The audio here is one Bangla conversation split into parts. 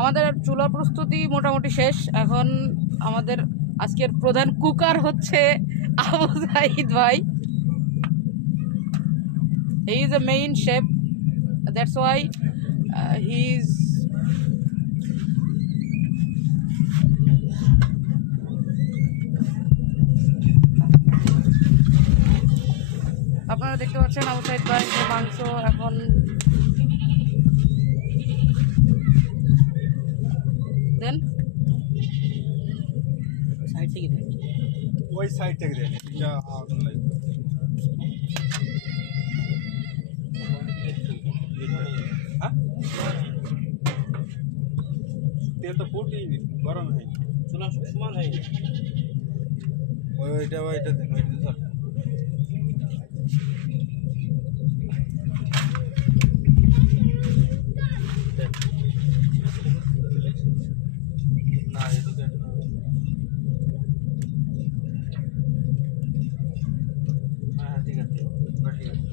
আমাদের চুলা প্রস্তুতি মোটামুটি শেষ। এখন আমাদের আজকের প্রধান কুকার হচ্ছে আবু সাইদ ভাই। He is a main chef, that's why he is আপনারা দেখতে পাচ্ছেন আবু সাইদ ভাই যে মাংস এখন দেন সাইড থেকে দেন, ওই সাইড থেকে দেন। এটা হ্যাঁ, তেল তো ফুটি গরম হয়নি, চুলা সমান হয়নি। ওইটা দেন, ওইটা স্যার। না এটা দেন। হ্যাঁ ঠিক আছে, ঠিক আছে।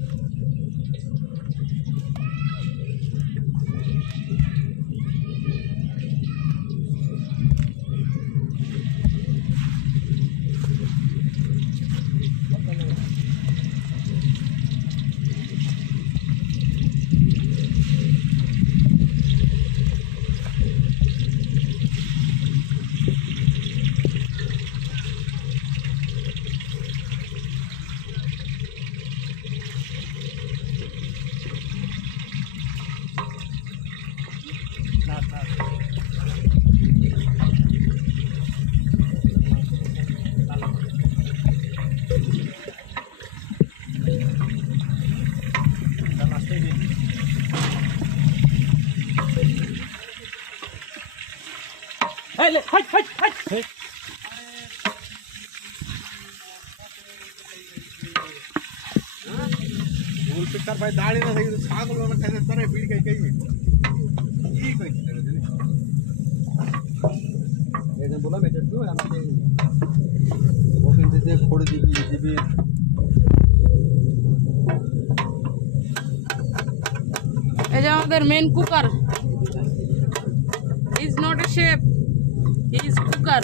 भाई दाढ़ी ना सही तो छागल वाला खाने तरह भीड़ कहीं कहीं ये कोई तरह से ये जब बोला मैं तो हम से वो फिर से खोड़ दी भी এই যে আমাদের main cooker is not a chef, he is cooker.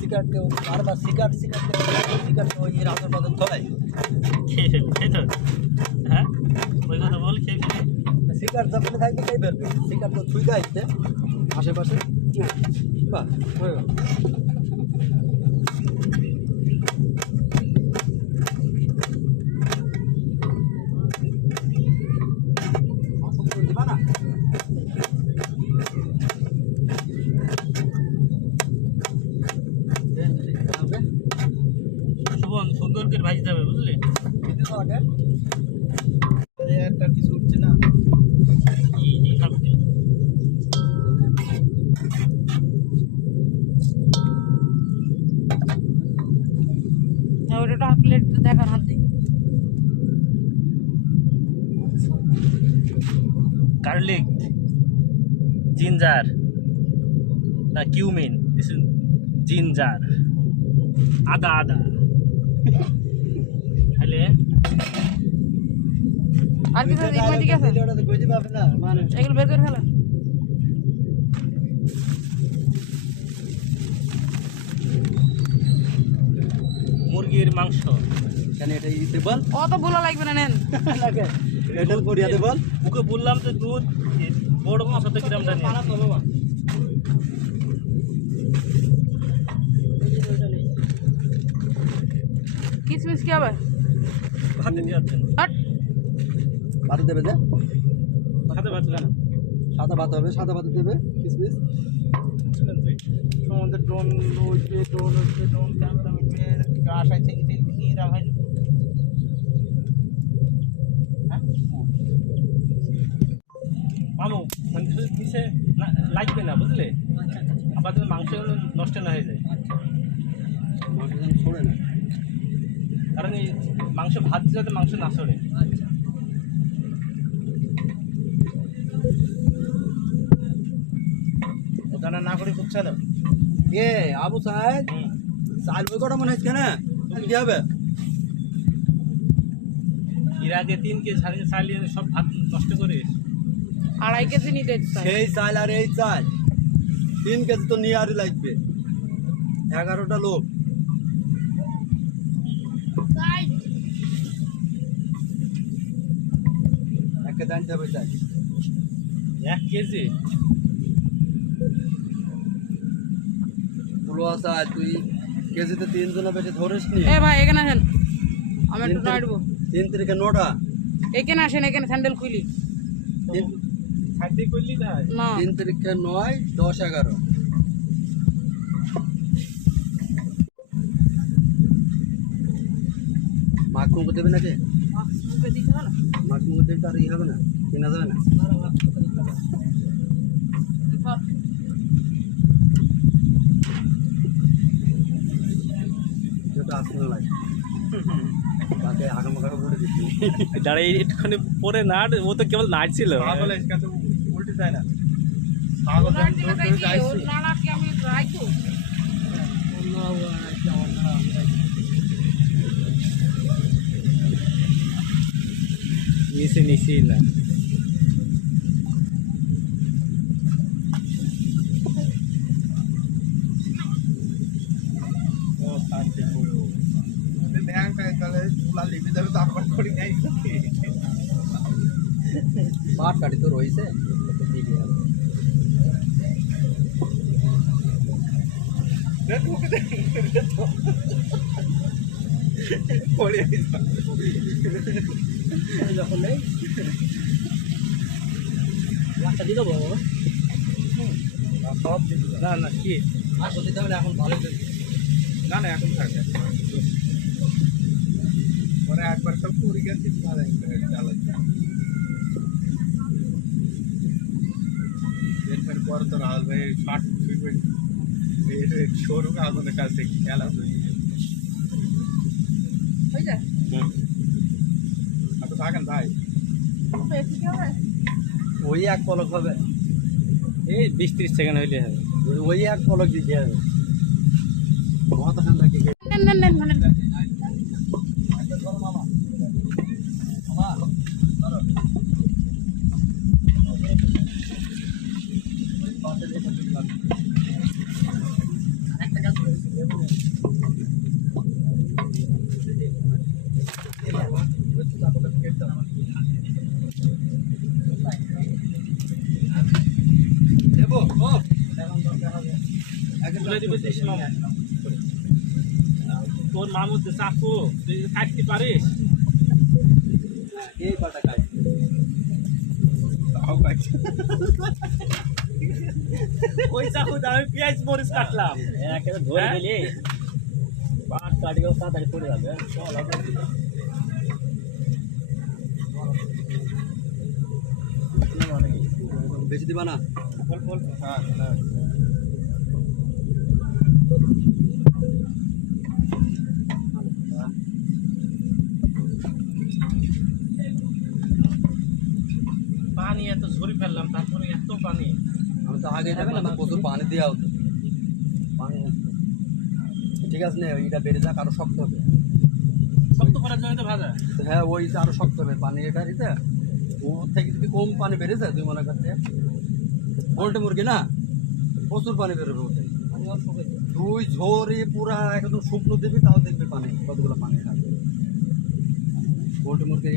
Cigarette के बार बार सिगरेट को ये रात में थोड़ा तो हाँ वही तो बोल के सिगरेट जब में खाई कई बेर सिगरेट तो छुई गाइते आशे-पाशे बा होगा সুন্দর করে ভাজতে হবে বুঝলি একটা কিছু উঠছে না ওটা প্লেট দেখার হাতে গার্লিক জিঞ্জার না কিউমিন দিস ইজ জিঞ্জার আদা হলে আর কি স্যার এগুলো ঠিক আছে এটা তো কইতে পারবে না মানে এগুলো বের করে ফেলা মুরগির মাংস কেন এটা ইতে বল অত ভুলা লাগবে না নেন লাগে এটা পড়িয়াতে বল ওকে বললাম তো দুধ বড় 75 গ্রাম দানি किसमिस क्या है হাতে দিয়ে যাচ্ছেন हट ভাত দেবে যে হাতে ভাত না সাদা ভাত হবে সাদা ভাত দেবে কিসমিস আমাদের ড্রোন উঠবে ড্রোন ক্যামেরা উঠবে আশায় থেকে কি ভাই মামু মাংস নিচে লাগবে না বুঝলে আবার যদি মাংস নষ্ট না হয়ে যায় মাংস যেন ছড়ে না কারণ এই মাংস ভাত যাতে মাংস না ছড়ে ওখানে না করে খুব চালো এ আবু সাহেব চাল ওই কটা মনে হচ্ছে না কি হবে? এর আগে 3 কেজি চালিয়ে সব ভাত নষ্ট করে 2.5 কেজি নিতে চাই। সেই চাল আর এই চাল 3 কেজি তো নিয়ে আরই লাগবে। 11টা লোক। একে জানতে হবে চাল। 1 কেজি পুরো চাল তুই কেজিতে 3 জনের বেশি ধরিস নি। এ ভাই এখানে আসেন, আমি একটু নাড়বো। 3 তারিখে 9টা। এখানে আসেন, এখানে স্যান্ডেল খুলি। খাদ্য করলি না না 3 তারিখে 9, 10, 11। মাছ মুখ দেবে নাকি? মুখে দিতে হবে না? মাছ মুখ দিলে তার হবে না, কিনা যাবে না। যেটা আসলে না লাগে তাকে আগামাগাকে বলে দিচ্ছি। দাঁড়াই একটুখানি পরে না, ও তো কেবল নাচছিল। ছাগল আজকে তো উল্টে যায় না। ছাগল ওনার দিকে যাই কি? ওর নাড়াকে আমি রাখবো। নিচে না তাহলে চুলা লিপে যাবে তারপর করি নাই পাট কাটি তো রয়েছে যখন নেই রাস্তা দিয়ে দেবো সব না না কি আসল দিতে হবে না, এখন ভালো না না এখন থাকে পরে একবার সব পুরি গেছি এরপর পর তো রাহুল ভাই শার্ট ছুঁই শোরুম আমাদের কাছ থেকে খেলা হয়ে যায়? আপনি থাকেন ভাই বেশি কি হবে? ওই এক পলক হবে, এই 20-30 সেকেন্ড হইলে হবে। ওই এক পলক দিতে হবে। মাথা ঠান্ডা কি নেন নেন নেন নেন। দেবো তুলে দিবে দিস মামা। তোর মামুর যে চাকু তুই যদি কাটতে পারিস এই পাটা কাজ তাও পাইছি ওই চাকু দিয়ে আমি পেঁয়াজ মরিচ কাটলাম একেবারে ধরে দিলি পাট কাটি গেল তাড়াতাড়ি পড়ে যাবে। বেশি দিবা না। হ্যাঁ হ্যাঁ পানি এত ঝরি ফেললাম তারপরে এত পানি। আমি তো আগে দেখলাম তো প্রচুর পানি দেওয়া হতো, পানি ঠিক আছে না, এটা বেড়ে যাক আরো শক্ত হবে। শক্ত করার জন্য তো ভাজা তো হ্যাঁ ওই আরো শক্ত হবে পানি, এটা দিতে ওর থেকে যদি কম পানি বেড়ে যায় তুই মনে করতে পোল্ট্রি মুরগি না প্রচুর পানি বেরোবে ওটাই। তুই ঝরে পুরা একদম শুকনো দিবি তাও দেখবি পানি কতগুলো পানি থাকবে পোল্ট্রি মুরগি।